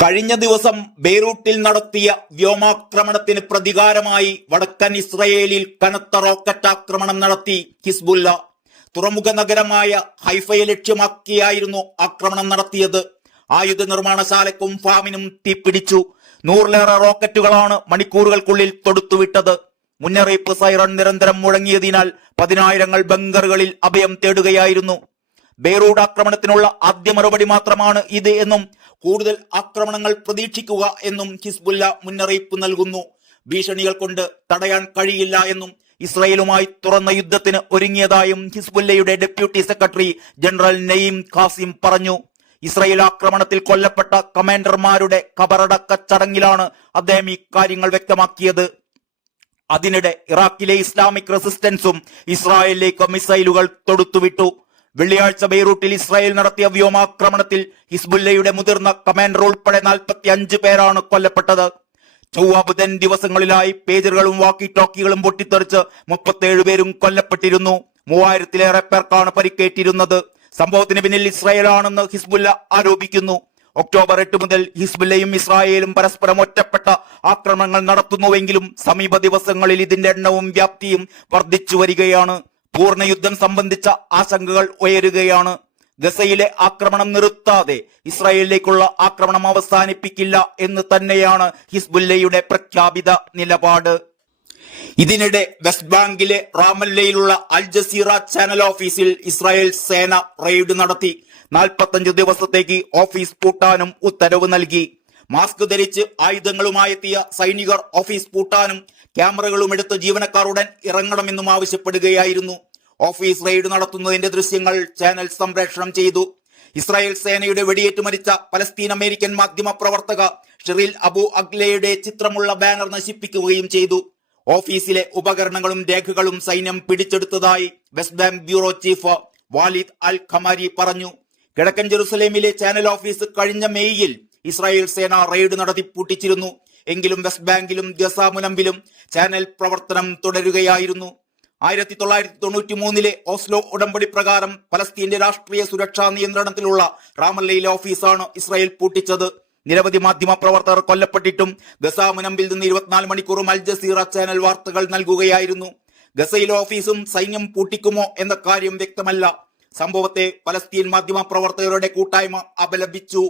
കഴിഞ്ഞ ദിവസം ബെയ്റൂട്ടിൽ നടത്തിയ വ്യോമാക്രമണത്തിന് പ്രതികാരമായി വടക്കൻ ഇസ്രയേലിൽ കനത്ത റോക്കറ്റ് ആക്രമണം നടത്തി ഹിസ്ബുല്ല. തുറമുഖ നഗരമായ ഹൈഫയെ ലക്ഷ്യമാക്കിയായിരുന്നു ആക്രമണം നടത്തിയത്. ആയുധ നിർമ്മാണശാലയ്ക്കും ഫാമിനും തീപിടിച്ചു. നൂറിലേറെ റോക്കറ്റുകളാണ് മണിക്കൂറുകൾക്കുള്ളിൽ തൊടുത്തുവിട്ടത്. മുന്നറിയിപ്പ് സൈറൺ നിരന്തരം മുഴങ്ങിയതിനാൽ പതിനായിരങ്ങൾ ബങ്കറുകളിൽ അഭയം തേടുകയായിരുന്നു. ബെയ്റൂട്ട് ആക്രമണത്തിനുള്ള ആദ്യ മറുപടി മാത്രമാണ് ഇത് എന്നും കൂടുതൽ ആക്രമണങ്ങൾ പ്രതീക്ഷിക്കുക എന്നും ഹിസ്ബുല്ല മുന്നറിയിപ്പ് നൽകുന്നു. ഭീഷണികൾ കൊണ്ട് തടയാൻ കഴിയില്ല എന്നും ഇസ്രയേലുമായി തുറന്ന യുദ്ധത്തിന് ഒരുങ്ങിയതായും ഹിസ്ബുല്ലയുടെ deputy secretary general Naim Qassem പറഞ്ഞു. ഇസ്രയേൽ ആക്രമണത്തിൽ കൊല്ലപ്പെട്ട കമാൻഡർമാരുടെ കബറടക്ക ചടങ്ങിലാണ് അദ്ദേഹം ഇക്കാര്യങ്ങൾ വ്യക്തമാക്കിയത്. അതിനിടെ ഇറാഖിലെ ഇസ്ലാമിക് റെസിസ്റ്റൻസും ഇസ്രായേലിലേക്ക് മിസൈലുകൾ തൊടുത്തുവിട്ടു. വെള്ളിയാഴ്ച ബെയ്റൂട്ടിൽ ഇസ്രായേൽ നടത്തിയ വ്യോമാക്രമണത്തിൽ ഹിസ്ബുല്ലയുടെ മുതിർന്ന കമാൻഡർ ഉൾപ്പെടെ നാൽപ്പത്തി അഞ്ച് പേരാണ് കൊല്ലപ്പെട്ടത്. ചൊവ്വ ബുധൻ ദിവസങ്ങളിലായി പേജറുകളും വാക്കി ടോക്കികളും പൊട്ടിത്തെറിച്ച് മുപ്പത്തേഴ് പേരും കൊല്ലപ്പെട്ടിരുന്നു. മൂവായിരത്തിലേറെ പേർക്കാണ് പരിക്കേറ്റിരുന്നത്. സംഭവത്തിന് പിന്നിൽ ഇസ്രായേലാണെന്ന് ഹിസ്ബുല്ല ആരോപിക്കുന്നു. ഒക്ടോബർ എട്ട് മുതൽ ഹിസ്ബുല്ലയും ഇസ്രായേലും പരസ്പരം ഒറ്റപ്പെട്ട ആക്രമണങ്ങൾ നടത്തുന്നുവെങ്കിലും സമീപ ദിവസങ്ങളിൽ ഇതിന്റെ എണ്ണവും വ്യാപ്തിയും വർദ്ധിച്ചു വരികയാണ്. പൂർണ യുദ്ധം സംബന്ധിച്ച ആശങ്കകൾ ഉയരുകയാണ്. ഗസയിലെ ആക്രമണം നിർത്താതെ ഇസ്രായേലിലേക്കുള്ള ആക്രമണം അവസാനിപ്പിക്കില്ല എന്ന് തന്നെയാണ് ഹിസ്ബുല്ലയുടെ പ്രഖ്യാപിത നിലപാട്. ഇതിനിടെ വെസ്റ്റ് ബാങ്കിലെ റാമല്ലയിലുള്ള അൽ ജസീറ ചാനൽ ഓഫീസിൽ ഇസ്രായേൽ സേന റെയ്ഡ് നടത്തി. നാൽപ്പത്തഞ്ച് ദിവസത്തേക്ക് ഓഫീസ് പൂട്ടാനും ഉത്തരവ് നൽകി. മാസ്ക് ധരിച്ച് ആയുധങ്ങളുമായി എത്തിയ സൈനികർ ഓഫീസ് പൂട്ടാനും ക്യാമറകളും എടുത്ത് ജീവനക്കാർ ഉടൻ ഇറങ്ങണമെന്നും ആവശ്യപ്പെടുകയായിരുന്നു. ഓഫീസ് റെയ്ഡ് നടത്തുന്നതിന്റെ ദൃശ്യങ്ങൾ ചാനൽ സംപ്രേഷണം ചെയ്തു. ഇസ്രായേൽ സേനയുടെ വെടിയേറ്റ് മരിച്ച പലസ്തീൻ അമേരിക്കൻ മാധ്യമ പ്രവർത്തക ഷെറിൽ അബു അഗ്ലയുടെ ചിത്രമുള്ള ബാനർ നശിപ്പിക്കുകയും ചെയ്തു. ഓഫീസിലെ ഉപകരണങ്ങളും രേഖകളും സൈന്യം പിടിച്ചെടുത്തതായി West Bank bureau chief Walid al Khamari പറഞ്ഞു. കിഴക്കൻ ജെറുസലേമിലെ ചാനൽ ഓഫീസ് കഴിഞ്ഞ മെയ്യിൽ ഇസ്രായേൽ സേന റെയ്ഡ് നടത്തി പൂട്ടിച്ചിരുന്നു. എങ്കിലും വെസ്റ്റ് ബാങ്കിലും ഗസ മുനമ്പിലും ചാനൽ പ്രവർത്തനം തുടരുകയായിരുന്നു. ആയിരത്തി തൊള്ളായിരത്തി തൊണ്ണൂറ്റി മൂന്നിലെ ഓസ്ലോ ഉടമ്പടി പ്രകാരം പലസ്തീന്റെ രാഷ്ട്രീയ സുരക്ഷാ നിയന്ത്രണത്തിലുള്ള റാമല്ലയിലെ ഓഫീസാണ് ഇസ്രായേൽ പൂട്ടിച്ചത്. നിരവധി മാധ്യമ പ്രവർത്തകർ കൊല്ലപ്പെട്ടിട്ടും ഗസ മുനമ്പിൽ നിന്ന് ഇരുപത്തിനാല് മണിക്കൂറും അൽ ജസീറ ചാനൽ വാർത്തകൾ നൽകുകയായിരുന്നു. ഗസയിലെ ഓഫീസും സൈന്യം പൂട്ടിക്കുമോ എന്ന കാര്യം വ്യക്തമല്ല. സംഭവത്തെ പലസ്തീൻ മാധ്യമ പ്രവർത്തകരുടെ കൂട്ടായ്മ അപലപിച്ചു.